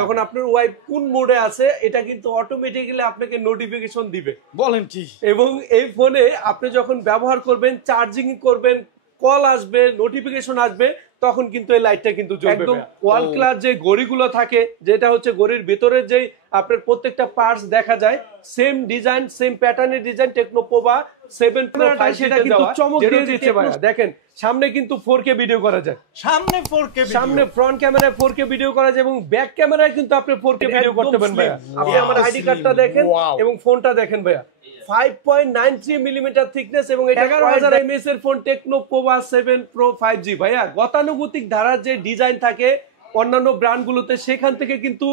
তখন আপনার ওয়াইফ কোন মোডে আছে এটা কিন্তু অটোমেটিক্যালি আপনাকে নোটিফিকেশন দিবে। বলেন কি? এবং এই ফোনে আপনি যখন ব্যবহার করবেন, চার্জিং করবেন, কল আসবে, নোটিফিকেশন আসবে, তখন কিন্তু এই লাইটটা কিন্তু জ্বলবে। একদম ওয়াল ক্লাস যে ঘড়িগুলো থাকে, যেটা হচ্ছে ঘড়ির ভিতরে যে আপনার প্রত্যেকটা পার্টস দেখা যায়, সেম ডিজাইন, সেম প্যাটার্নের ডিজাইন টেকনোপোভা 7 Pro 5G সেটা কিন্তু চমক দিয়ে দিচ্ছে ভাই। দেখেন সামনে কিন্তু 4K ভিডিও করা যায়, সামনে 4K ভিডিও, সামনে ফ্রন্ট ক্যামেরায় 4K ভিডিও করা যায় এবং ব্যাক ক্যামেরায় কিন্তু আপনি 4K ভিডিও করতে পারেন ভাই। আপনি আমার আইডি কার্ডটা দেখেন এবং ফোনটা দেখেন ভাইয়া, 5.93 মিলিমিটার থিকনেস এবং এটা 11000 mAh এর ফোন টেকনোপোভা 7 Pro 5G ভাইয়া। গতানুগতিক ধারার যে ডিজাইন থাকে অন্যান্য ব্র্যান্ডগুলোতে, সেখান থেকে কিন্তু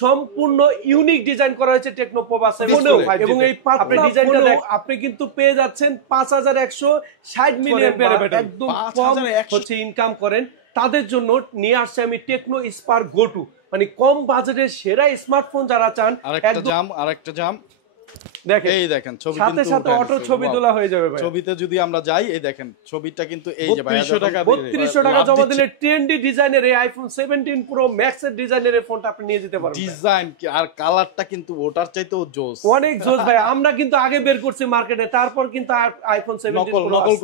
সম্পূর্ণ ইউনিক ডিজাইন করা হয়েছে টেকনোপোভা 7 Pro 5G এবং এই পাতলা ডিজাইনটা আপনি কিন্তু পেয়ে যাচ্ছেন 5160 মিলিঅ্যাম্পিয়ার ব্যাটারি। একদম কম হচ্ছে ইনকাম করেন তাদের জন্য নিয়ে আসছে আমি টেকনো স্পার্ক গো টু, মানে কম বাজেটের সেরা স্মার্টফোন যারা চান। আরেকটা জাম দেখেন, এই দেখেন ছবি সাথে সাথে অটো ছবি তোলা হয়ে যাবে ভাই। ছবিতে যদি আমরা যাই, এই দেখেন ছবিটা কিন্তু এই যে ভাই 3200 টাকা জমা দিলে ট্রেন্ডি ডিজাইনের এই আইফোন 17 প্রো ম্যাক্স এর ডিজাইনের এই ফোনটা আপনি নিয়ে যেতে পারবেন। ডিজাইন আর কালারটা কিন্তু ওটার চাইতেও জোস, অনেক জোস ভাই। আমরা কিন্তু আগে বের করছি মার্কেটে, তারপর কিন্তু আইফোন 17 প্রো নকল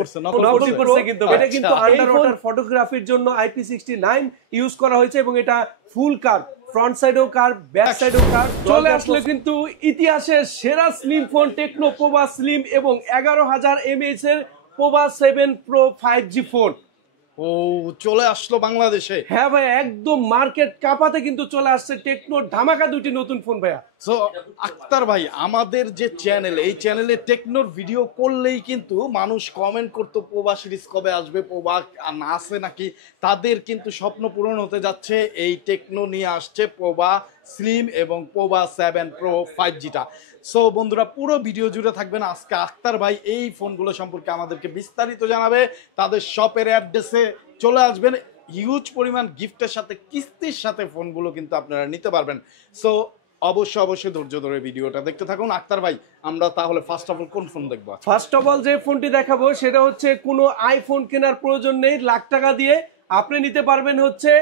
করছে কিন্তু এটা কিন্তু আন্ডার ওয়াটার ফটোগ্রাফির জন্য IP69 ইউজ করা হয়েছে এবং এটা ফুল কার, ফ্রন্ট সাইডেও কার, ব্যাক সাইডেও কার। চলে আসলে কিন্তু ইতিহাসের সেরা স্লিম ফোন টেকনোপোভা স্লিম এবং 11000 mAh এর পোভা 7 Pro 5G ফোন। ও চলে আসলো বাংলাদেশে। হ্যাঁ ভাই, একদম মার্কেট কাপাতে কিন্তু চলে আসছে টেকনোর ধামাকা দুটি নতুন ফোন ভাইয়া। সো আক্তার ভাই, আমাদের যে চ্যানেল, এই চ্যানেলে টেকনোর ভিডিও করলেই কিন্তু মানুষ কমেন্ট করতো পোভা সিরিজ কবে আসবে, পোভা না আসে নাকি। তাদের কিন্তু স্বপ্ন পূরণ হতে যাচ্ছে, এই টেকনো নিয়ে আসছে পোভা স্লিম এবং পোভা 7 Pro 5Gটা। সো বন্ধুরা, পুরো ভিডিও জুড়ে থাকবেন। আজকে আক্তার ভাই এই ফোনগুলো সম্পর্কে আমাদেরকে বিস্তারিত জানাবে। তাদের শপের অ্যাড্রেসে চলে আসবেন, হিউজ পরিমাণ গিফটের সাথে, কিস্তির সাথে ফোনগুলো কিন্তু আপনারা নিতে পারবেন। সো অবশ্যই ধৈর্য ধরে ভিডিওটা দেখতে থাকুন। আক্তার ভাই, আমরা তাহলে ফার্স্ট অফ অল কোন ফোন দেখবো? ফার্স্ট অফ অল যে ফোনটি দেখাবো সেটা হচ্ছে কোনো আইফোন কেনার প্রয়োজন নেই, লাখ টাকা দিয়ে আপনি নিতে পারবেন হচ্ছে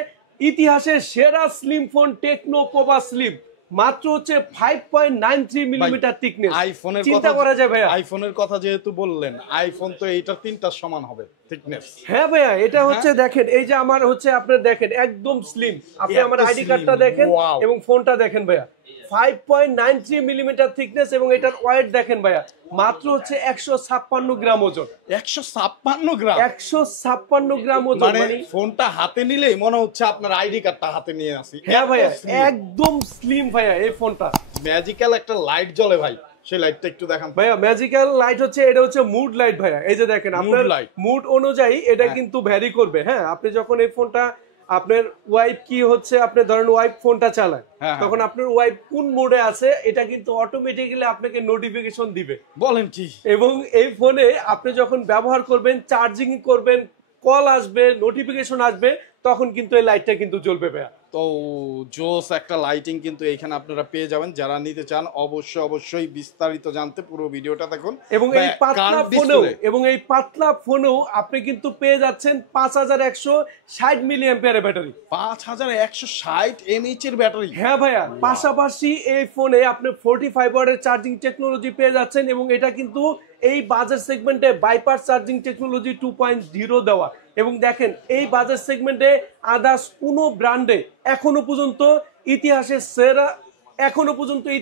ইতিহাসের সেরা স্লিম ফোন টেকনোপোভা স্লিম। মাত্র হচ্ছে 5.93 মিলিমিটার থিকনেস। আইফোনের চিন্তা করা যায় ভাইয়া, আইফোনের কথা যেহেতু বললেন, আইফোন তো এইটার 3টার সমান হবে থিকনেস। হ্যাঁ ভাইয়া, এটা হচ্ছে দেখেন, এই যে আমার হচ্ছে আপনার দেখেন একদম স্লিম। আপনি আমার আইডি কার্ডটা দেখেন এবং ফোনটা দেখেন ভাইয়া, 5.93 মিলিমিটার থিকনেস এবং এটার ওয়েট দেখেন ভাইয়া, মাত্র হচ্ছে 156 গ্রাম ওজন। 156 গ্রাম? 156 গ্রাম ওজন, মানে ফোনটা হাতে নিলেই মনে হচ্ছে আপনার আইডি কার্ডটা হাতে নিয়ে আসি। হ্যাঁ ভাইয়া, একদম স্লিম ভাইয়া এই ফোনটা। ম্যাজিক্যাল একটা লাইট জ্বলে ভাই, সেই লাইটটা একটু দেখান ভাইয়া। ম্যাজিক্যাল লাইট হচ্ছে, এটা হচ্ছে মুড লাইট ভাইয়া। এই যে দেখেন আপনার মুড অনুযায়ী এটা কিন্তু ভ্যারি করবে। হ্যাঁ, আপনি যখন এই ফোনটা, আপনার ওয়াইফ কি হচ্ছে, আপনি ধরেন ওয়াইফ ফোনটা চালায়, তখন আপনার ওয়াইফ কোন মোডে আছে এটা কিন্তু অটোমেটিক্যালি আপনাকে নোটিফিকেশন দিবে। বলেন কি? এবং এই ফোনে আপনি যখন ব্যবহার করবেন, চার্জিং করবেন, কল আসবে, নোটিফিকেশন আসবে, তখন কিন্তু এই লাইটটা কিন্তু জ্বলবে ভাইয়া। তো জোস একটা লাইটিং কিন্তু এইখানে আপনারা পেয়ে যাবেন। যারা নিতে চান অবশ্যই বিস্তারিত জানতে পুরো ভিডিওটা দেখুন। এবং এই পাতলা ফোনেও আপনি কিন্তু পেয়ে যাচ্ছেন 5160 মিলিঅ্যাম্পিয়ারের ব্যাটারি। 5160 mAh এর ব্যাটারি? হ্যাঁ ভাইয়া। পাশাপাশি এই ফোনে আপনি 45 ওয়াটের চার্জিং টেকনোলজি পেয়ে যাচ্ছেন এবং এটা কিন্তু এই বাজেট সেগমেন্টে বাইপাস চার্জিং টেকনোলজি 2.0 দেওয়া। এবং দেখেন, এই বাজেট সেগমেন্টে আদার্স কোনো ব্র্যান্ডে এখনো পর্যন্ত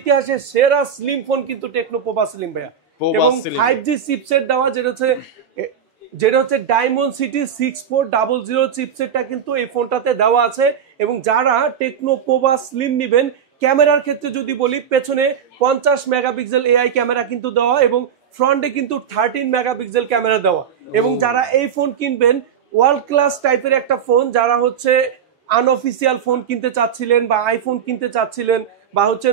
ইতিহাসের সেরা স্লিম ফোন কিন্তু টেকনোপোভা স্লিম ভাইয়া। এবং 5G চিপসেট দেওয়া, যেটা হচ্ছে ডায়মন্ড সিটি 6400 চিপসেটটা কিন্তু এই ফোনটাতে দেওয়া আছে। এবং যারা টেকনোপোভা স্লিম নেবেন, ক্যামেরার ক্ষেত্রে যদি বলি, পেছনে 50 মেগাপিক্সেল এআই ক্যামেরা কিন্তু দেওয়া এবং ফ্রন্টে কিন্তু 13 মেগাপিক্সেল ক্যামেরা দেওয়া। এবং যারা এই ফোন কিনবেন, ওয়ার্ল্ড ক্লাস টাইপের একটা ফোন, যারা হচ্ছে আনঅফিসিয়াল ফোন কিনতে চাচ্ছিলেন বা আইফোন কিনতে চাচ্ছিলেন বা হচ্ছে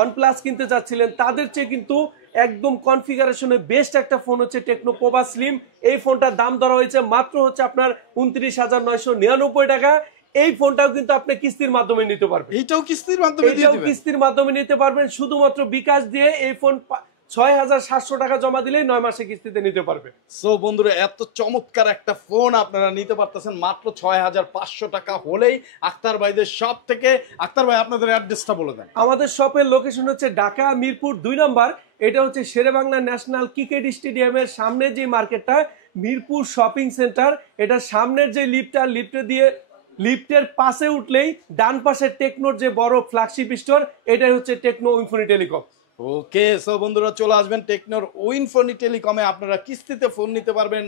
OnePlus কিনতে চাচ্ছিলেন, তাদের চেয়ে কিন্তু একদম কনফিগারেশনে বেস্ট একটা ফোন হচ্ছে টেকনোপোভা স্লিম। এই ফোনটার দাম ধরা হয়েছে মাত্র হচ্ছে আপনার 29,999 টাকা। এই ফোনটাও কিন্তু আপনি কিস্তির মাধ্যমে নিতে পারবেন। এইটাও কিস্তির মাধ্যমে নিতে পারবেন। শুধুমাত্র বিকাশ দিয়ে এই ফোন 6,700 টাকা জমা দিলেই 9 মাসে কিস্তিতে নিতে পারবে। সো বন্ধুরা, এত চমৎকার একটা ফোন আপনারা নিতে পারতেছেন মাত্র 6,500 টাকা হলেই আক্তার ভাইদের শপ থেকে। আক্তার ভাই, আপনাদের অ্যাড্রেসটা বলে দেন। আমাদের শপের লোকেশন হচ্ছে ঢাকা মিরপুর 2 নম্বর। এটা হচ্ছে শেরেবাংলা ন্যাশনাল ক্রিকেট স্টেডিয়ামের সামনে যে মার্কেটটা, মিরপুর শপিং সেন্টার, এটা সামনের যে লিফটের পাশে উঠলেই ডান পাশে টেকনোর যে বড় ফ্ল্যাগশিপ স্টোর, এটাই হচ্ছে টেকনো উইনফোনি টেলিকম। ওকে, সো বন্ধুরা চলে আসবেন টেকনোর উইনফোনি টেলিকমে। আপনারা কিস্তিতে ফোন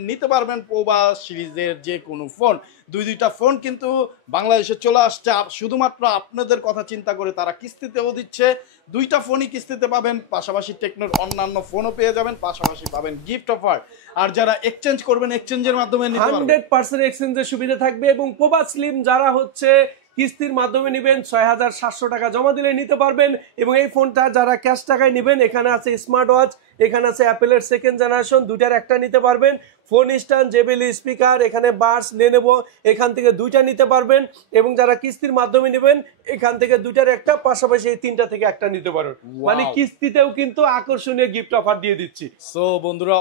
নিতে পারবেন পোবা সিরিজের যে কোনো ফোন। দুইটা ফোন কিন্তু বাংলাদেশে চলে আসছে, শুধুমাত্র আপনাদের কথা চিন্তা করে তারা কিস্তিতেও দিচ্ছে। দুইটা ফোনই কিস্তিতে পাবেন, পাশাপাশি টেকনোর অন্যান্য ফোনও পেয়ে যাবেন, পাশাপাশি পাবেন গিফট অফার। আর যারা এক্সচেঞ্জ করবেন, এক্সচেঞ্জের মাধ্যমে 100% এক্সচেঞ্জের সুবিধা থাকবে। এবং পোবা স্লিম যারা হচ্ছে কিস্তির মাধ্যমে নেবেন, 6,700 টাকা জমা দিলে নিতে পারবেন। এবং এই ফোনটা যারা ক্যাশ টাকায় নেবেন, এখানে আছে স্মার্ট ওয়াচ, এখানে আছে অ্যাপেলের 2nd জেনারেশন, দুইটার একটা নিতে পারবেন। ফোন স্ট্যান্ড, জেবিএল স্পিকার, এখানে বাস, লেনোভো, এখান থেকে দুইটা নিতে পারবেন। এবং যারা কিস্তির মাধ্যমে নেবেন, এখান থেকে দুইটার একটা, পাশাপাশি এই 3টা থেকে একটা নিতে পারবেন। মানে কিস্তিতেও কিন্তু আকর্ষণীয় গিফট অফার দিয়ে দিচ্ছি। সো বন্ধুরা,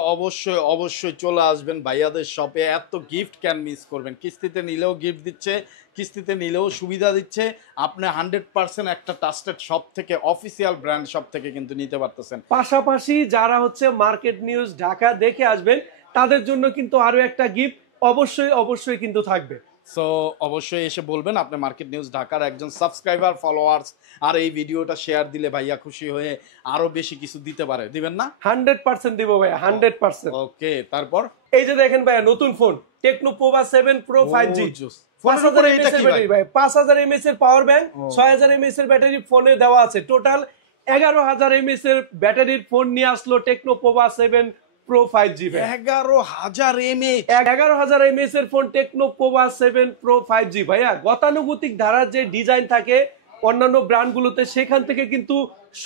অবশ্যই চলে আসবেন ভাইয়াদের শপে। এত গিফট ক্যান মিস করবেন। কিস্তিতে নিলেও গিফট দিচ্ছে, কিস্তিতে নিলেও সুবিধা দিচ্ছে। আপনি 100% একটা ট্রাস্টেড শপ থেকে, অফিসিয়াল ব্র্যান্ড শপ থেকে কিন্তু নিতে পারতেছেন। পাশাপাশি যারা হচ্ছে মার্কেট নিউজ ঢাকা দেখে আসবেন, তাদের জন্য কিন্তু আরো একটা গিফট অবশ্যই কিন্তু থাকবে। সো অবশ্যই এসে বলবেন আপনি মার্কেট নিউজ ঢাকার একজন সাবস্ক্রাইবার, ফলোয়ার্স। আর এই ভিডিওটা শেয়ার দিলে ভাইয়া খুশি হয়ে আরো বেশি কিছু দিতে পারে। দিবেন না? 100% দিব ভাইয়া, 100%। ওকে, তারপর এই যে দেখেন ভাইয়া, নতুন phone techno Pova 7 Pro 5G। 5000 mAh এর পাওয়ার ব্যাংক, 6000 mAh এর ব্যাটারি ফোনে দেওয়া আছে। টোটাল 11,000 mAh এর ব্যাটারির ফোন নিয়ে আসলো techno Pova 7 Pro 5G। 11,000 mAh, 11,000 mAh এর phone techno Pova 7 Pro 5G। ভাইয়া, গতানুগতিক ধারার যে ডিজাইন থাকে অন্যান্য ব্র্যান্ডগুলোতে, সেখান থেকে কিন্তু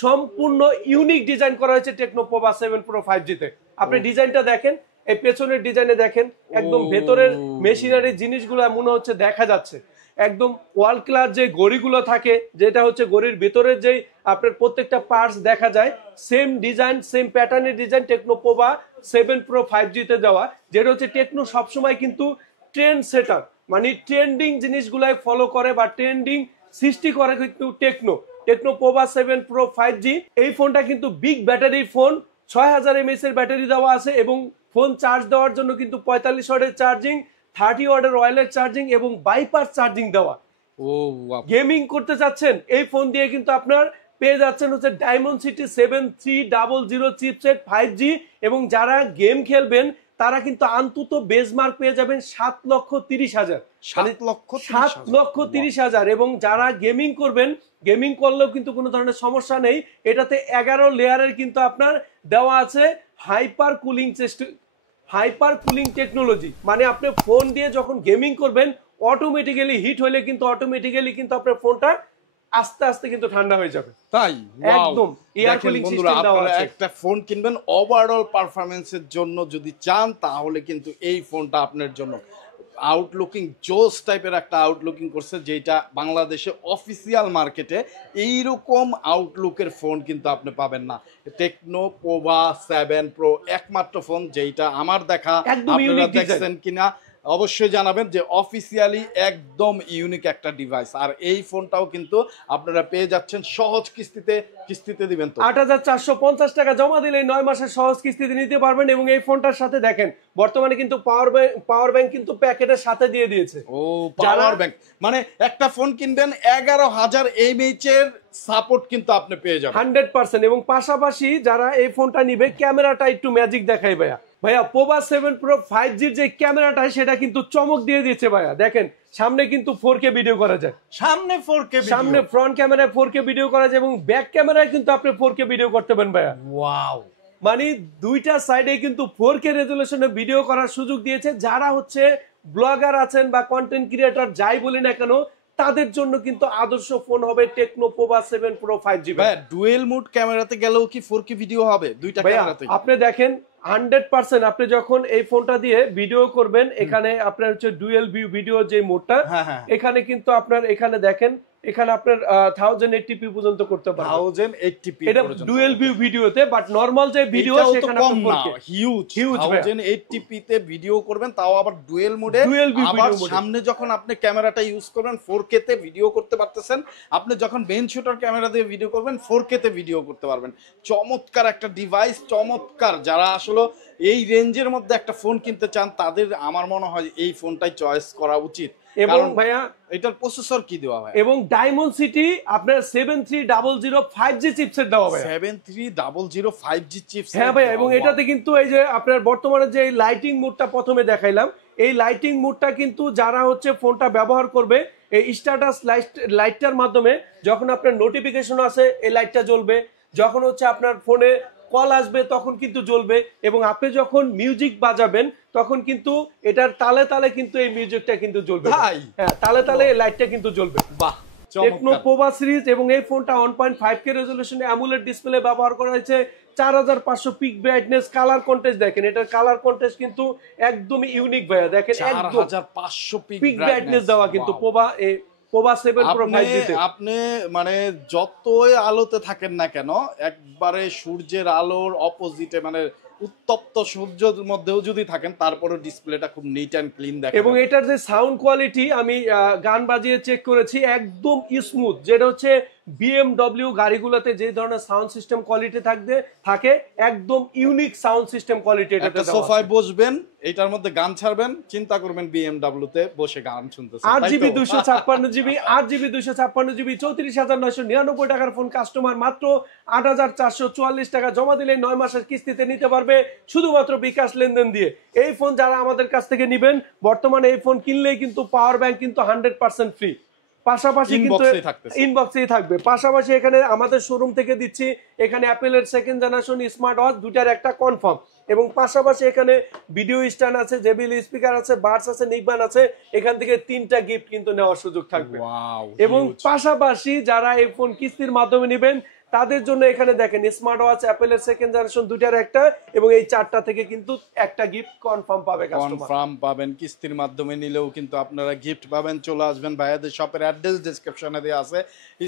সম্পূর্ণ ইউনিক ডিজাইন করা হয়েছে টেকনো পোভা 7 Pro 5G তে। আপনি ডিজাইনটা দেখেন, এই পেছনের ডিজাইনে দেখেন, একদম ভেতরের মেশিনারি জিনিসগুলো মনে হচ্ছে দেখা যাচ্ছে। একদম ওয়াল ক্লাস যে গড়িগুলো থাকে, যেটা হচ্ছে গড়ির ভেতরের যেই আপনার প্রত্যেকটা পার্টস দেখা যায়, সেম ডিজাইন, সেম প্যাটার্নের design techno Pova 7 Pro 5G তে দেওয়া। যেটা হচ্ছে টেকনো সবসময় কিন্তু ট্রেন্ড সেটার, মানে ট্রেন্ডিং জিনিসগুলাই ফলো করে বা ট্রেন্ডিং সৃষ্টি করে কিন্তু টেকনো পোভা 7 Pro 5G। এই ফোনটা কিন্তু বিগ ব্যাটারি ফোন, 6000 mAh এর ব্যাটারি দেওয়া আছে। এবং ফোন চার্জ দেওয়ার জন্য কিন্তু 45 ওয়াটের চার্জিং, 30 ওয়াটের ওয়্যারলেস চার্জিং এবং বাইপাস চার্জিং দেওয়া। গেমিং করতে চাচ্ছেন, এই ফোন দিয়ে কিন্তু আপনার পেয়ে যাচ্ছেন হচ্ছে ডায়মন্ডসিটি 7300 চিপসেট 5G। এবং যারা গেম খেলবেন, তারা কিন্তু অন্তত বেসমার্ক পেয়ে যাবেন 7,30,000। 7,30,000। এবং যারা গেমিং করবেন, গেমিং করলেও কিন্তু কোনো ধরনের সমস্যা নেই। এটাতে 11 লেয়ারের কিন্তু আপনার দেওয়া আছে হাইপার কুলিং টেকনোলজি। মানে আপনি ফোন দিয়ে যখন গেমিং করবেন, অটোমেটিক্যালি হিট হলে কিন্তু আপনার ফোনটা আস্তে আস্তে কিন্তু ঠান্ডা হয়ে যাবে। তাই একদম এয়ার কুলিং সিস্টেম দেওয়া আছে। একটা ফোন কিনবেন ওভারঅল পারফরম্যান্সের জন্য যদি চান, তাহলে কিন্তু এই ফোনটা আপনার জন্য। আউটলুকিং জোস টাইপের একটা আউটলুকিং করছে, যেটা বাংলাদেশে অফিসিয়াল মার্কেটে এইরকম আউটলুকের ফোন কিন্তু আপনি পাবেন না। টেকনো পোভা 7 Pro একমাত্র ফোন যেটা আমার দেখা। আপনারা দেখছেন কিনা অবশ্যই জানাবেন, যে অফিসিয়ালি একদম ইউনিক একটা ডিভাইস। আর এই ফোনটাও কিন্তু আপনারা পেয়ে যাচ্ছেন সহজ কিস্তিতে দিবেন তো 8,450 টাকা জমা দিলে 9 মাসের সহজ কিস্তিতে নিতে পারবেন। এবং এই ফোনটার সাথে দেখেন, বর্তমানে কিন্তু পাওয়ার ব্যাংক কিন্তু প্যাকেটের সাথে দিয়ে দিয়েছে। পাওয়ার ব্যাংক মানে একটা ফোন কিনবেন 11,000 mAh এর সাপোর্ট কিন্তু আপনি পেয়ে যাবেন 100%। এবং পাশাপাশি যারা এই ফোনটা নিবে, ক্যামেরাটা একটু ম্যাজিক দেখাই ভাইয়া পোভা 7 Pro 5G যে ক্যামেরাটা, সেটা কিন্তু চমক দিয়ে দিয়েছে ভাইয়া। দেখেন, সামনে কিন্তু 4K ভিডিও করা যায়, সামনে ফ্রন্ট ক্যামেরায় 4K ভিডিও করা যায়, এবং ব্যাক ক্যামেরায় কিন্তু আপনি 4K ভিডিও করতে পারেন ভাইয়া। ওয়াও, মানে দুইটা সাইডে কিন্তু 4K রেজুলেশনে ভিডিও করার সুযোগ দিয়েছে। যারা হচ্ছে ব্লগার আছেন বা কন্টেন্ট ক্রিয়েটর, যাই বলি না কেন, তাদের জন্য কিন্তু আদর্শ ফোন হবে টেকনো পোভা 7 Pro 5G। ভাই, ডুয়েল মোড ক্যামেরাতে গেলেও কি 4K ভিডিও হবে দুইটা ক্যামেরাতে? আপনি দেখেন 100% আপনি যখন এই ফোনটা দিয়ে ভিডিও করবেন, এখানে আপনার হচ্ছে ডুয়েল ভিউ ভিডিও যে মোডটা, এখানে কিন্তু আপনার এখানে দেখেন এখানে আপনার 1080p পর্যন্ত করতে পারবেন। 1080p এটা পর্যন্ত ডুয়াল ভিউ ভিডিওতে, বাট নরমাল যে ভিডিও সেখানে কম না, হিউজ 1080p তে ভিডিও করবেন, তাও আবার ডুয়াল মোডে। আবার সামনে যখন আপনি ক্যামেরাটা ইউজ করবেন 4K তে ভিডিও করতে পারতেছেন। আপনি যখন মেইন শুটার ক্যামেরা দিয়ে ভিডিও করবেন 4K তে ভিডিও করতে পারবেন। চমৎকার একটা ডিভাইস, চমৎকার। যারা আসলে এই রেঞ্জের মধ্যে একটা ফোন কিনতে চান তাদের আমার মনে হয় এই ফোনটাই চয়েস করা উচিত। এবং ভাইয়া এটার প্রসেসর কি দেওয়া হয়? এবং ডায়মন্ড সিটি আপনার 7300 5G চিপসেট দেওয়া ভাই, 7300 5G চিপস। হ্যাঁ ভাই, এবং এটাতে কিন্তু এই যে আপনার বর্তমানে যে লাইটিং মোডটা প্রথমে দেখাইলাম, এই লাইটিং মোডটা কিন্তু যারা হচ্ছে ফোনটা ব্যবহার করবে এই স্ট্যাটাস লাইটটার মাধ্যমে, যখন আপনার নোটিফিকেশন আসে এই লাইটটা জ্বলবে, যখন হচ্ছে আপনার ফোনে কল আসবে তখন কিন্তু জ্বলবে, এবং আপনি যখন মিউজিক বাজাবেন তখন কিন্তু এটার তালে তালে কিন্তু এই মিউজিকটা কিন্তু জ্বলবে। হ্যাঁ, তালে তালে এই লাইটটা কিন্তু জ্বলবে। বাহ, টেকনো পোভা সিরিজ, এবং এই ফোনটা 1.5K রেজলিউশনে অ্যামোলেড ডিসপ্লে ব্যবহার করা হয়েছে, 4500 পিক ব্রাইটনেস, কালার কন্ট্রাস্ট দেখেন, এটার কালার কন্ট্রাস্ট কিন্তু একদমই ইউনিক ভাইয়া, দেখেন 4500 পিক ব্রাইটনেস দেওয়া কিন্তু পোভা 7 Pro 5G তে। আপনি মানে যতই আলোতে থাকেন না কেন, একবারে সূর্যের আলোর অপোজিটে মানে উত্তপ্ত সূর্যের মধ্যেও যদি থাকেন তারপরে ডিসপ্লেটা খুব নিট এন্ড ক্লিন দেখে। এবং এটার যে সাউন্ড কোয়ালিটি আমি গান বাজিয়ে চেক করেছি, একদম স্মুথ, যেটা হচ্ছে BMW গাড়িগুলোতে যে ধরনের সাউন্ড সিস্টেম কোয়ালিটি থাকে একদম ইউনিক সাউন্ড সিস্টেম কোয়ালিটি এটাতে দেওয়া আছে। সোফায় বসবেন, এটার মধ্যে গান ছাড়বেন, চিন্তা করবেন BMW তে বসে গান শুনতেছেন। 8GB 256GB 8GB 256GB 34,999 টাকার ফোন কাস্টমার মাত্র 8,444 টাকা জমা দিলে 9 মাসের কিস্তিতে নিতে পারবে, শুধুমাত্র বিকাশ লেনদেন দিয়ে। এই ফোন যারা আমাদের কাছ থেকে নেবেন, বর্তমানে এই ফোন কিনলেই কিন্তু পাওয়ার ব্যাংক কিন্তু 100% ফ্রি, পাশাপাশি কিন্তু ইনবক্সেই থাকবে। পাশাপাশি এখানে আমাদের শোরুম থেকে দিচ্ছি, এখানে অ্যাপেলের সেকেন্ড জেনারেশন স্মার্ট ওয়াচ দুটার একটা কনফার্ম, এবং পাশাপাশি এখানে ভিডিও স্ট্যান্ড আছে, জেবিএল স্পিকার আছে, বাডস আছে, নিকবান আছে, এখান থেকে 3টা গিফট কিন্তু নেওয়ার সুযোগ থাকবে। এবং পাশাপাশি যারা এই ফোন কিস্তির মাধ্যমে নেবেন তাদের জন্য এখানে দেখেন স্মার্ট ওয়াচ, অ্যাপেলের সেকেন্ড জেনারেশন দুটার একটা, এবং এই 4টা থেকে কিন্তু একটা গিফট কনফার্ম পাবে কাস্টমার। কনফার্ম পাবেন, কিস্তির মাধ্যমে নিলেও কিন্তু আপনারা গিফট পাবেন। চলে আসবেন ভাইয়াদের শপের অ্যাড্রেস ডেসক্রিপশনে দেওয়া আছে,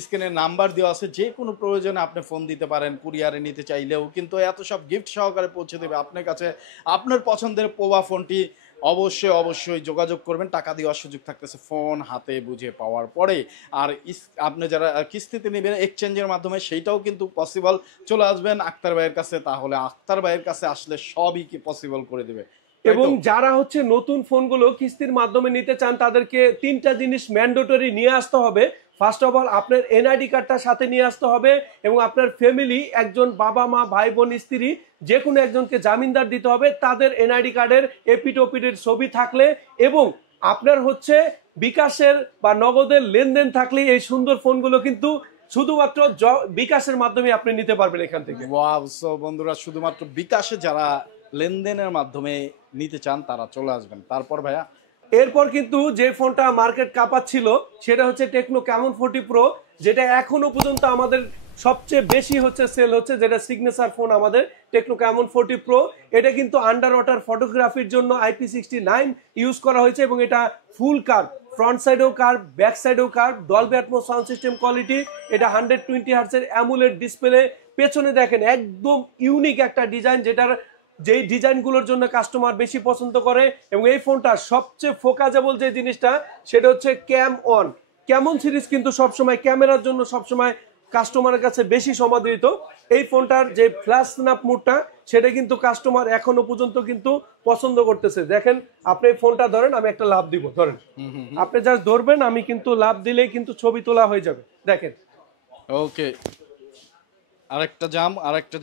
স্ক্রিনে নাম্বার দেওয়া আছে, যে কোনো প্রয়োজনে আপনি ফোন দিতে পারেন, কুরিয়ারে নিতে চাইলেও কিন্তু এত সব গিফট সহকারে পৌঁছে দেবে আপনার কাছে। আপনার পছন্দের পোভা ফোনটি অবশ্যই যোগাযোগ করবেন, টাকা দেওয়ার সুযোগ থাকতেছে ফোন হাতে বুঝে পাওয়ার পরে। আর আপনি যারা কিস্তিতে নেবেন এক্সচেঞ্জের মাধ্যমে, সেইটাও কিন্তু পসিবল। চলে আসবেন আক্তার ভাইয়ের কাছে, তাহলে আক্তার ভাইয়ের কাছে আসলে সবই কি পসিবল করে দেবে। এবং যারা হচ্ছে নতুন ফোনগুলো কিস্তির মাধ্যমে নিতে চান তাদেরকে 3টা জিনিস ম্যান্ডেটরি নিয়ে আসতে হবে। ফার্স্ট অফ অল আপনার এনআইডি কার্ডটা সাথে নিয়ে আসতে হবে, এবং আপনার ফ্যামিলি একজন বাবা মা ভাই বোন স্ত্রী যে কোনো একজনকে জামিনদার দিতে হবে, তাদের এনআইডি কার্ডের এপিটোপিটের ছবি থাকলে, এবং আপনার হচ্ছে বিকাশের বা নগদের লেনদেন থাকলে এই সুন্দর ফোনগুলো কিন্তু শুধুমাত্র বিকাশের মাধ্যমে আপনি নিতে পারবেন এখান থেকে। ওয়াও, সো বন্ধুরা শুধুমাত্র বিকাশে যারা লেনদেনের মাধ্যমে নিতে চান তারা চলে আসবেন। তারপর ভাইয়া এরপর কিন্তু যে ফোনটা মার্কেট কাঁপাচ্ছিল সেটা হচ্ছে টেকনো ক্যামন 40 প্রো, যেটা এখনো পর্যন্ত আমাদের সবচেয়ে বেশি হচ্ছে সেল হচ্ছে, যেটা সিগনেচার ফোন আমাদের টেকনো ক্যামন 40 প্রো। এটা কিন্তু আন্ডার ওয়াটার ফটোগ্রাফির জন্য IP69 ইউজ করা হয়েছে, এবং এটা ফুল কার্ভ, ফ্রন্ট সাইডেও কার্ভ, ব্যাক সাইডেও curve, Dolby atoms sound system quality, এটা 120 হার্টজের অ্যামোলেড ডিসপ্লে। পেছনে দেখেন একদম ইউনিক একটা ডিজাইন, যেটার যেই ডিজাইনগুলোর জন্য কাস্টমার বেশি পছন্দ করে। এবং এই ফোনটা সবচেয়ে ফোকাসেবল যে জিনিসটা সেটা হচ্ছে ক্যাম অন। ক্যামন সিরিজ কিন্তু সবসময় ক্যামেরার জন্য সবসময় কাস্টমারের কাছে বেশি সমাদৃত। এই ফোনটার যে ফ্ল্যাশ স্ন্যাপ মোডটা সেটা কিন্তু কাস্টমার এখনো পর্যন্ত কিন্তু পছন্দ করতেছে। দেখেন আপনি এই ফোনটা ধরেন, আমি একটা লাভ দিব, ধরেন আপনি জাস্ট ধরবেন, আমি কিন্তু লাভ দিলেই কিন্তু ছবি তোলা হয়ে যাবে। দেখেন, ওকে, আরেকটা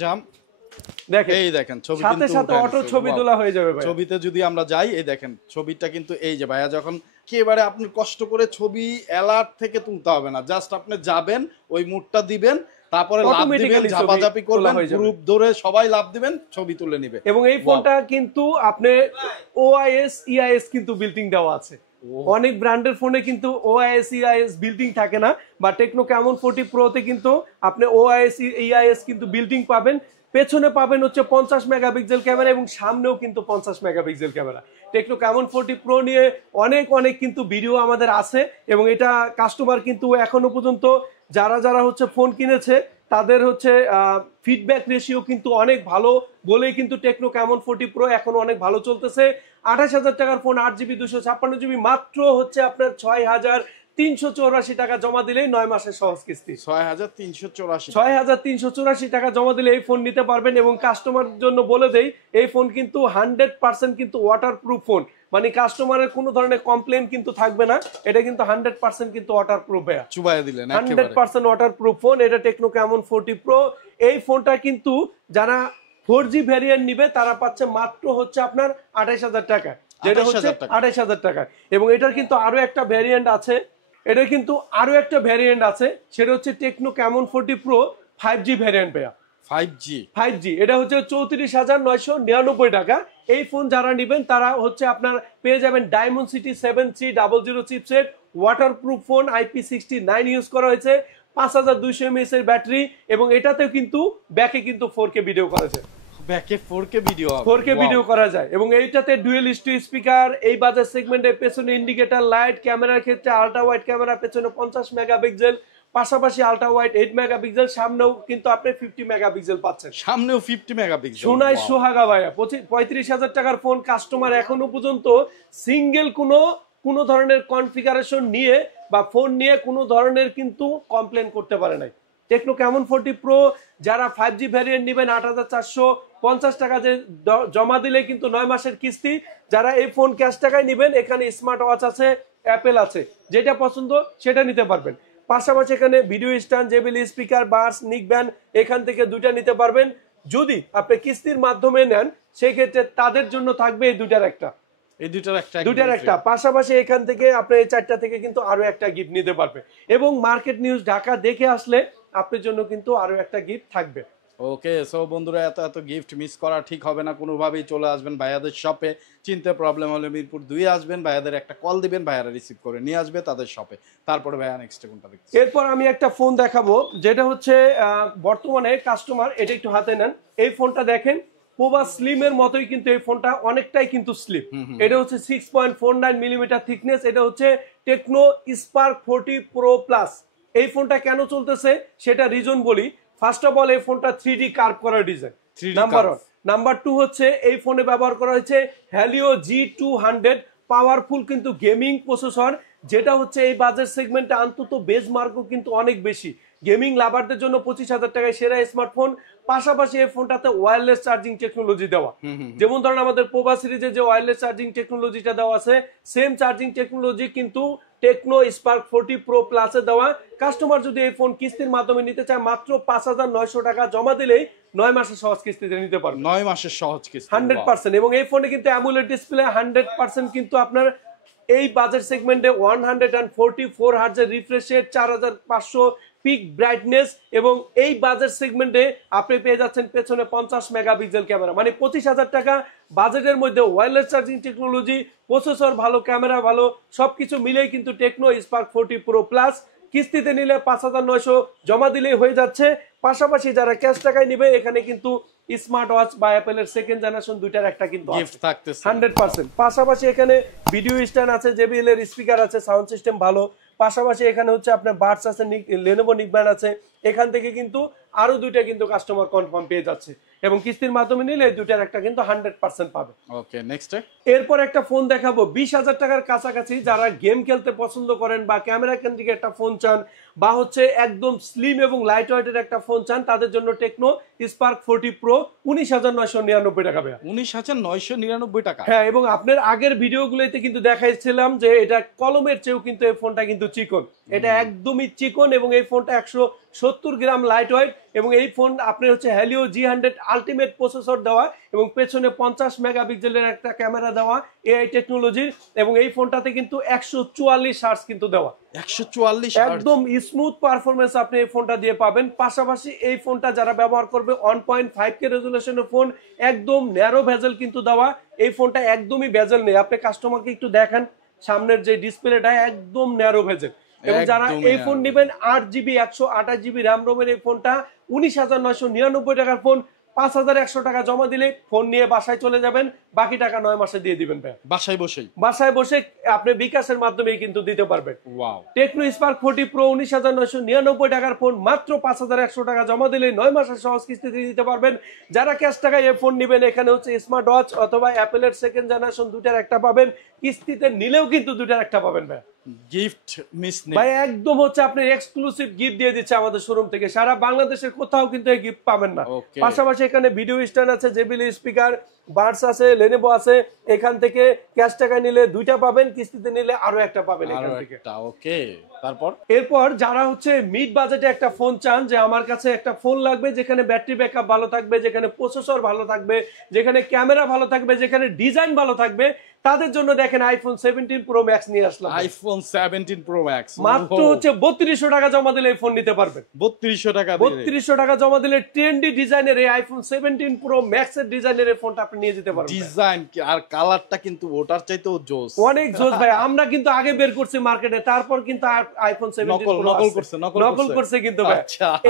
জাম দেখেন, এই দেখেন ছবি সাথে সাথে অটো ছবি তোলা হয়ে যাবে ভাই। ছবিতে যদি আমরা যাই, এই দেখেন ছবিটা কিন্তু এই যে ভাইয়া যখন একেবারে আপনি কষ্ট করে ছবি অ্যালার্ট থেকে তুলতে হবে না, জাস্ট আপনি যাবেন ওই মুডটা দিবেন, তারপরে লাভ দিবেন, ঝাপাঝাপি করবেন, গ্রুপ ধরে সবাই লাভ দিবেন, ছবি তুলে নেবে। এবং এই ফোনটা কিন্তু আপনি OIS EIS কিন্তু বিল্টিং দেওয়া আছে, অনেক ব্র্যান্ডের ফোনে কিন্তু ওআইএস ইআইএস বিল্ডিং থাকে না, বা টেকনো ক্যামন 40 প্রোতে কিন্তু আপনি ওআইএস ইআইএস কিন্তু বিল্ডিং পাবেন। পেছনে পাবেন হচ্ছে 50 মেগাপিক্সেল ক্যামেরা এবং সামনেও কিন্তু 50 megapixel camera. Techno Camon 40 pro নিয়ে অনেক কিন্তু ভিডিও আমাদের আছে, এবং এটা কাস্টমার কিন্তু এখনো পর্যন্ত যারা হচ্ছে ফোন কিনেছে তাদের হচ্ছে ফিডব্যাক রেশিও কিন্তু অনেক ভালো বলেই কিন্তু টেকনো ক্যামন 40 প্রো এখন অনেক ভালো চলতেছে। 28,000 টাকার ফোন 8GB 256GB মাত্র হচ্ছে আপনার 6,384 টাকা জমা দিলেই 9 মাসের সহজ কিস্তি। 6,384 টাকা জমা দিলে এই ফোন নিতে পারবেন। এবং কাস্টমার জন্য বলে দেই, এই ফোন কিন্তু 100% কিন্তু ওয়াটারপ্রুফ ফোন, মানে কাস্টমারের কোনো ধরনের কমপ্লেন কিন্তু থাকবে না। এটা কিন্তু 100% কিন্তু ওয়াটারপ্রুফ, 100% ওয়াটারপ্রুফ ফোন। এটা টেকনো ক্যামন 40 প্রো। এই ফোনটা কিন্তু যারা 4G ভ্যারিয়েন্ট নিবে তারা পাচ্ছে মাত্র হচ্ছে আপনার 28,000 টাকা, যেটা হচ্ছে 28,000 টাকা। এবং এটার কিন্তু আরো একটা ভ্যারিয়েন্ট আছে, সেটা হচ্ছে Tecno Camon 40 pro 5G variant পেয়া। 5G এটা হচ্ছে 34,999 টাকা। এই ফোন যারা নেবেন তারা হচ্ছে আপনার পেয়ে যাবেন diamond city 7C00 chipset, waterproof phone, IP69 use করা হয়েছে, 5200 mAh এর ব্যাটারি, এবং এটাতেও কিন্তু ব্যাকে কিন্তু 4K ভিডিও করা যায়। 4K ভিডিও করা যায়। এবং এইটাতে ডুয়েল স্পিকার, এই বাজার সেগমেন্টের পেছনে ইন্ডিকেটর লাইট, ক্যামেরার ক্ষেত্রে আলট্রা ওয়াইড ক্যামেরা, পেছনে 50 মেগাপিক্সেল, পাশাপাশি আলট্রা ওয়াইড 8 মেগাপিক্সেল, সামনেও কিন্তু আপনি 50 মেগাপিক্সেল পাচ্ছেন। সোনাই সোহাগা ভাইয়া 35,000 টাকার ফোন কাস্টমার এখনো পর্যন্ত সিঙ্গেল কোনো ধরনের কনফিগারেশন নিয়ে বা ফোন নিয়ে কোনো ধরনের কিন্তু কমপ্লেন করতে পারে নাই। টেকনো ক্যামন 40 প্রো যারা 5G ভ্যারিয়েন্ট নেবেন 8,450 টাকা যে জমা দিলে কিন্তু 9 মাসের কিস্তি। যারা এই ফোন ক্যাশ টাকায় নেবেন, এখানে স্মার্ট ওয়াচ আছে, অ্যাপেল আছে, যেটা পছন্দ সেটা নিতে পারবেন। পাশাপাশি এখানে ভিডিও স্ট্যান্ড, জেবিএল স্পিকার, বাস, নিক ব্যান্ড এখান থেকে দুইটা নিতে পারবেন। যদি আপনি কিস্তির মাধ্যমে নেন সেই ক্ষেত্রে তাদের জন্য থাকবে এই দুইটার একটা। পাশাপাশি এখান থেকে আপনি এই 4টা থেকে কিন্তু আরো একটা গিফট নিতে পারবেন। এবং মার্কেট নিউজ ঢাকা দেখে আসলে আপনার জন্য কিন্তু আরো একটা গিফট থাকবে। ওকে, সো বন্ধুরা এত গিফট মিস করা ঠিক হবে না, কোনোভাবেই চলে আসবেন ভাইয়াদের শপে। চিনতে প্রবলেম হলে মিরপুর 2 আসবেন, ভাইয়াদের একটা কল দিবেন, ভাইয়ারা রিসিভ করে নিয়ে আসবে তাদের শপে। তারপরে ভাইয়া নেক্সট কোনটা দেখছি? এরপর আমি একটা ফোন দেখাবো, যেটা হচ্ছে বর্তমানে কাস্টমার, এটা একটু হাতে নেন। এই ফোনটা দেখেন, পোভা স্লিম এর মতোই কিন্তু এই ফোনটা অনেকটাই কিন্তু স্লিম। এটা হচ্ছে 6.49 মিলিমিটার থিকনেস। এটা হচ্ছে টেকনো স্পার্ক 40 প্রো প্লাস। এই ফোনটা কেন চলতেছে সেটা রিজন বলি। ফার্স্ট অফ অল, এই ফোনটা 3D কার্ভ করা ডিজাইন, নাম্বার 1। নাম্বার 2 হচ্ছে এই ফোনে ব্যবহার করা হয়েছে হেলিও G200 পাওয়ারফুল কিন্তু গেমিং প্রসেসর, যেটা হচ্ছে এই বাজেট সেগমেন্টে অন্তত বেঞ্চমার্কও কিন্তু অনেক বেশি। গেমিং লাভারদের জন্য 25,000 টাকায় সেরা স্মার্টফোন। পাশাপাশি এই ফোনটাতে ওয়্যারলেস চার্জিং টেকনোলজি দেওয়া, যেমন ধরেন আমাদের পোভা সিরিজে যে ওয়্যারলেস চার্জিং টেকনোলজিটা দেওয়া আছে, সেম চার্জিং টেকনোলজি কিন্তু টেকনো স্পার্ক 40 প্রো প্লাসে দেওয়া। কাস্টমার যদি এই ফোন কিস্তির মাধ্যমে নিতে চায় মাত্র 5,900 টাকা জমা দিলেই 9 মাসের সহজ কিস্তিতে নিতে পারবে। 9 মাসের সহজ কিস্তি 100%। এবং এই ফোনে কিন্তু অ্যামোলেড ডিসপ্লে 100% কিন্তু আপনার এই বাজেট সেগমেন্টে 144 হার্জের রিফ্রেশ রেট, 4,500 পিক ব্রাইটনেস, এবং এই বাজেট সেগমেন্টে আপনি পেয়ে যাচ্ছেন পেছনে 50 মেগাপিক্সেল ক্যামেরা। মানে 25,000 টাকা বাজেটের মধ্যে ওয়্যারলেস চার্জিং টেকনোলজি, প্রসেসর ভালো, ক্যামেরা ভালো, সবকিছু মিলেই কিন্তু টেকনো স্পার্ক 40 প্রো প্লাস কিস্তিতে নিলে 5,900 জমা দিলেই হয়ে যাচ্ছে। পাশাপাশি যারা ক্যাশ টাকায় নিবে এখানে কিন্তু স্মার্ট ওয়াচ বা অ্যাপেলের সেকেন্ড জেনারেশন দুইটার একটা কিন্তু গিফট থাকতেছে 100%। পাশাপাশি এখানে ভিডিও স্ট্যান্ড আছে, জেবিএল এর স্পিকার আছে, সাউন্ড সিস্টেম ভালো। পাশাপাশি এখানে হচ্ছে আপনার বাডস আছে, লেনোভো নিক ব্যান্ড আছে। এখান থেকে কিন্তু আরো দুইটা কিন্তু কাস্টমার কনফার্ম পেয়ে যাচ্ছে, এবং কিস্তির মাধ্যমে নিলে দুইটার একটা কিন্তু 100% পাবে। ওকে, নেক্সট। এরপর একটা ফোন দেখাবো 20,000 টাকার কাছাকাছি, যারা গেম খেলতে পছন্দ করেন বা ক্যামেরা কেন্দ্রিক একটা ফোন চান, বা হচ্ছে একদম স্লিম এবং লাইট ওয়েটের একটা ফোন চান, তাদের জন্য টেকনো স্পার্ক 40 প্রো 19,999 টাকা। 19,999 টাকা। হ্যাঁ, এবং আপনার আগের ভিডিওগুলোতে কিন্তু দেখাইছিলাম যে এটা কলমের চেয়েও কিন্তু এই ফোনটা কিন্তু চিকন। এটা একদমই চিকন, এবং এই ফোনটা 170 গ্রাম লাইট ওয়েট, এবং এই ফোন আপনার হচ্ছে হেলিও G100 আলটিমেট প্রসেসর দেওয়া, এবং পেছনে 50 মেগাপিক্সেলের একটা ক্যামেরা দেওয়া এআই টেকনোলজির, এবং এই ফোনটাতে কিন্তু 144 হার্টজ কিন্তু দেওয়া। 144 একদম স্মুথ পারফরমেন্স আপনি এই ফোনটা দিয়ে পাবেন। পাশাপাশি এই ফোনটা যারা ব্যবহার করবে 1.5K রেজুলেশনের ফোন, একদম ন্যারো ভেজেল কিন্তু দেওয়া। এই ফোনটা একদমই ভেজেল নেই। আপনি কাস্টমারকে একটু দেখান সামনের যে ডিসপ্লেটা একদম ন্যারো ভেজেল। এবং যারা এই ফোন নেবেন 8GB 128GB র্যাম রোমের এই ফোনটা 19,999 টাকার ফোন, 5,100 টাকা জমা দিলে ফোন নিয়ে বাসায় চলে যাবেন, বাকি টাকা 9 মাসে দিয়ে দিবেন ভাই। বাসায় বসে আপনি বিকাশের মাধ্যমে কিন্তু দিতে পারবেন। টেকনো স্পার্ক 40 প্রো 19,999 টাকার ফোন, মাত্র 5,100 টাকা জমা দিলে 9 মাসের সহজ কিস্তিতে দিতে পারবেন। যারা ক্যাশ টাকায় এই ফোন নেবেন, এখানে হচ্ছে স্মার্ট ওয়াচ অথবা অ্যাপেলের সেকেন্ড জেনারেশন দুটার একটা পাবেন, কিস্তিতে নিলেও কিন্তু দুটার একটা পাবেন ভাই। গিফট মিস নেই ভাই, একদম হচ্ছে আপনি এক্সক্লুসিভ গিফট দিয়ে দিচ্ছে আমাদের শোরুম থেকে, সারা বাংলাদেশের কোথাও কিন্তু এই গিফট পাবেন না। পাশাপাশি এখানে ভিডিও স্ট্যান্ড আছে, জেবিএল স্পিকার, বাডস আছে, লেনোভো আছে। এখান থেকে ক্যাশ টাকায় নিলে দুইটা পাবেন, কিস্তিতে নিলে আরো একটা পাবেন এখান থেকে। ওকে, এরপর যারা হচ্ছে মিড বাজেটে একটা ফোন চান, যে আমার কাছে একটা ফোন লাগবে যেখানে ব্যাটারি ব্যাকআপ ভালো থাকবে, যেখানে প্রসেসর ভালো থাকবে, যেখানে ক্যামেরা ভালো থাকবে, যেখানে ডিজাইন ভালো থাকবে, তাদের জন্য দেখেন আইফোন 17 প্রো ম্যাক্স নিয়ে আসলাম। আইফোন 17 প্রো ম্যাক্স মাত্র হচ্ছে 3200 টাকা জমা দিলে এই ফোন নিতে পারবেন। 3200 টাকা জমা দিলে ট্রেন্ডি ডিজাইনের এই আইফোন 17 প্রো ম্যাক্স এর ডিজাইনের এই ফোনটা আপনি নিয়ে যেতে পারবেন। ডিজাইন আর কালারটা কিন্তু ওটার চাইতেও জোস, অনেক জোস ভাই। আমরা কিন্তু আগে বের করছি মার্কেটে, তারপর কিন্তু আইফোন 17 প্রো নকল করছে কিন্তু ভাই।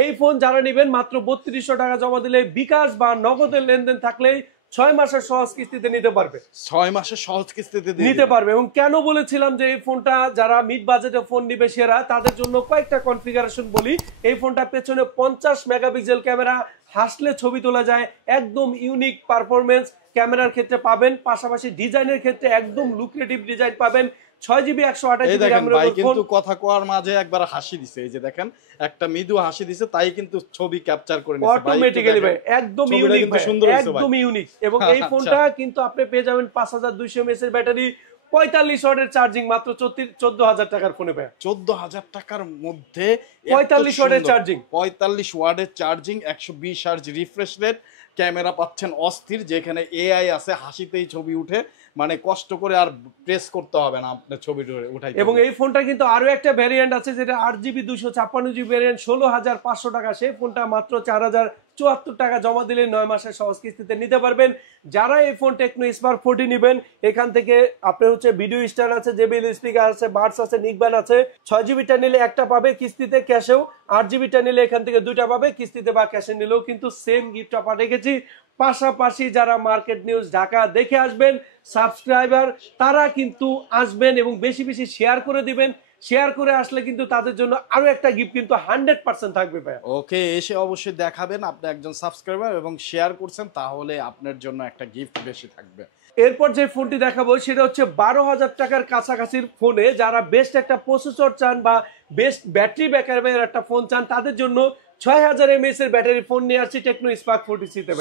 এই ফোন যারা নেবেন মাত্র 3200 টাকা জমা দিলে বিকাশ বা নগদের লেনদেন থাকলেই 6 মাসের সহজ কিস্তিতে নিতে পারবে। 6 মাসের সহজ কিস্তিতে নিতে পারবে। এবং কেন বলেছিলাম যে এই ফোনটা যারা মিড বাজেটে ফোন নিবে সেরা, তাদের জন্য কয়েকটা কনফিগারেশন বলি। এই ফোনটা পেছনে 50 মেগাপিক্সেল ক্যামেরা, হাসলে ছবি তোলা যায়, একদম ইউনিক পারফরমেন্স ক্যামেরার ক্ষেত্রে পাবেন। পাশাপাশি ডিজাইনের ক্ষেত্রে একদম লুক্রেটিভ ডিজাইন পাবেন। 6GB 128GB র্যাম ভাই কিন্তু কথা কোয়ার মাঝে একবার হাসি দিছে, এই যে দেখেন একটা মৃদু হাসি দিছে, তাই কিন্তু ছবি ক্যাপচার করে নিছে অটোমেটিক্যালি ভাই। একদম ইউনিক ভাই, একদম ইউনিক। এবং এই ফোনটা কিন্তু আপনি পেয়ে যাবেন 5200 mAh এর ব্যাটারি, 45 ওয়াটের চার্জিং, মাত্র 14,000 টাকার ফোনে ভাই। 14,000 টাকার মধ্যে 45 ওয়াটের চার্জিং, 45 ওয়াটের charging, 120 hertz refresh rate, camera পাচ্ছেন অস্থির, যেখানে এআই আছে, হাসিতেই ছবি উঠে, মানে কষ্ট করে আর প্রেস করতে হবে না আপনার ছবি উঠাই। এবং এই ফোনটা কিন্তু আরো একটা ভ্যারিয়েন্ট আছে, যেটা 8GB 256GB ভ্যারিয়েন্ট, 16,500 টাকা। সেই ফোনটা মাত্র 4,074 টাকা জমা দিলে 9 মাসের সহজ কিস্তিতে নিতে পারবেন। যারা এই ফোন টেকনো স্পার্ক 40 নেবেন, এখান থেকে আপনি হচ্ছে ভিডিও স্ট্যান্ড আছে, জেবিএল স্পিকার আছে, বাডস আছে, নিকব্যান্ড আছে। 6GBটা নিলে একটা পাবে কিস্তিতে ক্যাশেও, 8GBটা নিলে এখান থেকে দুইটা পাবে কিস্তিতে বা ক্যাশে নিলেও কিন্তু সেম গিফট অফার রেখেছি। পাশাপাশি যারা মার্কেট নিউজ ঢাকা দেখে আসবেন সাবস্ক্রাইবার, তারা কিন্তু আসবেন এবং বেশি বেশি শেয়ার করে দিবেন। শেয়ার করে আসলে কিন্তু তাদের জন্য আরো একটা গিফট কিন্তু 100% থাকবে ভাই। ওকে, এসে অবশ্যই দেখাবেন আপনি একজন সাবস্ক্রাইবার এবং শেয়ার করছেন, তাহলে আপনার জন্য একটা গিফট বেশি থাকবে। এরপর যে ফোনটি দেখাবো সেটা হচ্ছে 12,000 টাকার কাছাকাছির ফোনে যারা বেস্ট একটা প্রসেসর চান বা বেস্ট ব্যাটারি ব্যাকআপের একটা ফোন চান, তাদের জন্য 6000 mAh এর ব্যাটারি ফোন নিয়ে আসছি টেকনো স্পার্ক 40C তে।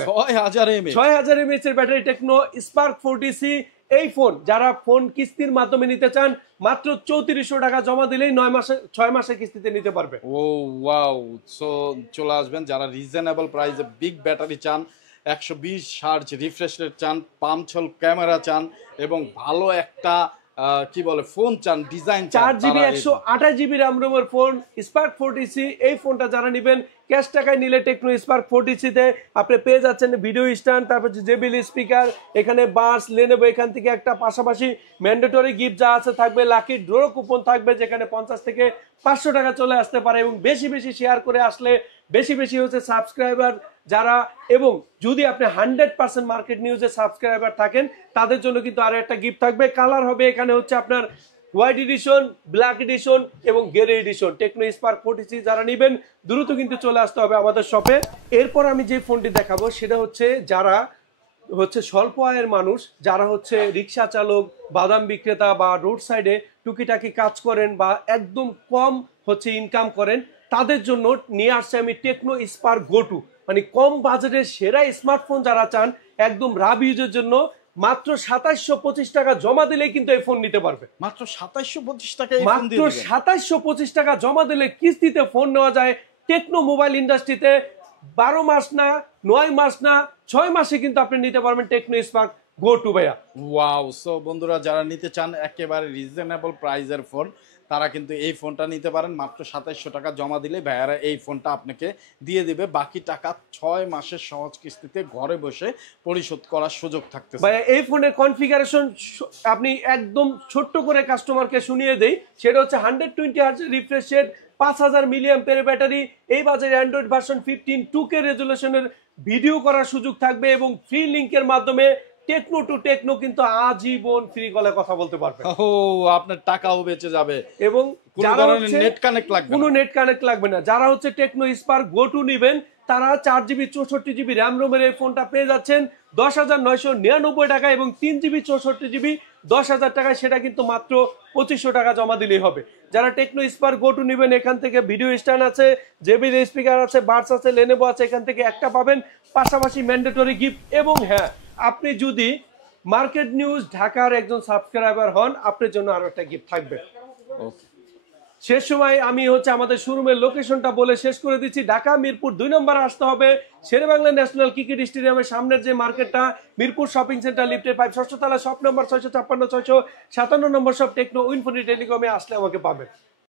6000 mAh এর ব্যাটারি টেকনো স্পার্ক 40C। এই ফোন যারা ফোন কিস্তির মাধ্যমে নিতে চান, মাত্র 3400 টাকা জমা দিলেই 6 মাসে কিস্তিতে নিতে পারবে। ও ওয়াও, সো চলে আসবেন যারা রিজনেবল প্রাইসে বিগ ব্যাটারি চান, 120 হার্জ রিফ্রেশ রেট চান, পাম্পছল ক্যামেরা চান এবং ভালো একটা কি বলে ফোন চান, ডিজাইন 4GB 128GB র্যাম রোমের ফোন স্পার্ক 40C। এই ফোনটা যারা নেবেন ক্যাশ টাকায় নিলে টেকনো স্পার্ক 40C তে আপনি পেয়ে যাচ্ছেন ভিডিও স্ট্যান্ড, তারপর জেবিএল স্পিকার, এখানে বাস, লেনোভো, এখান থেকে একটা পাশাপাশি ম্যান্ডেটরি গিফট যা আছে থাকবে, লাকি ড্র কুপন থাকবে, যেখানে 50 থেকে 500 টাকা চলে আসতে পারে। এবং বেশি বেশি শেয়ার করে আসলে বেশি বেশি হচ্ছে সাবস্ক্রাইবার যারা, এবং যদি আপনি 100% মার্কেট নিউজে সাবস্ক্রাইবার থাকেন, তাদের জন্য কিন্তু আরো একটা গিফট থাকবে। কালার হবে এখানে হচ্ছে আপনার হোয়াইট এডিশন, ব্ল্যাক এডিশন এবং grey edition. Tecno Spark 40C যারা নেবেন দ্রুত কিন্তু চলে আসতে হবে আমাদের শপে। এরপর আমি যে ফোনটি দেখাবো সেটা হচ্ছে যারা হচ্ছে স্বল্প আয়ের মানুষ, যারা হচ্ছে রিক্সা চালক, বাদাম বিক্রেতা বা রোড সাইডে টুকিটাকি কাজ করেন বা একদম কম হচ্ছে ইনকাম করেন, তাদের জন্য নিয়ে আসছে আমি টেকনো স্পার্ক গো2। মানে কম বাজেটের সেরা স্মার্টফোন যারা চান একদম রাব ইউজের জন্য, মাত্র 2725 টাকা জমা দিলেই কিন্তু এই ফোন নিতে পারবে। মাত্র 2725 টাকা, মাত্র 2725 টাকা জমা দিলে কিস্তিতে ফোন নেওয়া যায়। টেকনো মোবাইল ইন্ডাস্ট্রিতে 12 মাস না, 9 মাস না, 6 মাসে কিন্তু আপনি নিতে পারবেন টেকনো স্পার্ক গো2 ভাইয়া। ওয়াও, সো বন্ধুরা যারা নিতে চান একেবারে রিজনেবল প্রাইসের ফোন, তারা কিন্তু এই ফোনটা নিতে পারেন। মাত্র 2700 টাকা জমা দিলে ভাইয়ারা এই ফোনটা আপনাকে দিয়ে দিবে, বাকি টাকা 6 মাসের সহজ কিস্তিতে ঘরে বসে পরিশোধ করার সুযোগ থাকতেছে। ভাইয়া এই ফোনের কনফিগারেশন আপনি একদম ছোট্ট করে কাস্টমারকে শুনিয়ে দেই, সেটা হচ্ছে 120 hertz refresh rate, 5000 milliampere battery, এই বাজারে অ্যান্ড্রয়েড ভার্সন 15 2K রেজুলেশনের ভিডিও করার সুযোগ থাকবে এবং ফ্রি লিংকের মাধ্যমে টেকনো টু টেকনো কিন্তু আজীবন ফ্রি কলে কথা বলতে পারবে। ও আপনার টাকাও বেঁচে যাবে এবং যারা নেট কানেক্ট লাগবে কোনো নেট কানেক্ট লাগবে না। যারা হচ্ছে টেকনো স্পার্ক গো টু নেবেন তারা 4GB 64GB র্যাম রোমের এই ফোনটা পেয়ে যাচ্ছেন 10,999 টাকা এবং 3GB 64GB 10,000 টাকায়, সেটা কিন্তু মাত্র 2500 টাকা জমা দিলেই হবে। যারা টেকনো স্পার্ক গো টু নেবেন এখান থেকে ভিডিও স্ট্যান্ড আছে, জেবিএল স্পিকার আছে, বাডস আছে, লেনোভো আছে, এখান থেকে একটা পাবেন, পাশাপাশি ম্যান্ডেটরি গিফট। এবং হ্যাঁ, আপনি যদি মার্কেট নিউজ ঢাকার একজন সাবস্ক্রাইবার হন আপনার জন্য আরো একটা গিফট থাকবে। শেষ সময় আমি হচ্ছে আমাদের শোরুমের লোকেশনটা বলে শেষ করে দিচ্ছি। ঢাকা মিরপুর 2 নম্বরে আসতে হবে, শেরেবাংলা ন্যাশনাল ক্রিকেট স্টেডিয়ামের সামনের যে মার্কেটটা মিরপুর শপিং সেন্টার লিফটের 5 ষষ্ঠ তলা, শপ নম্বর 656 657 নম্বর শপ টেকনো ইনফিনিটি টেলিকমে আসলে আমাকে পাবেন।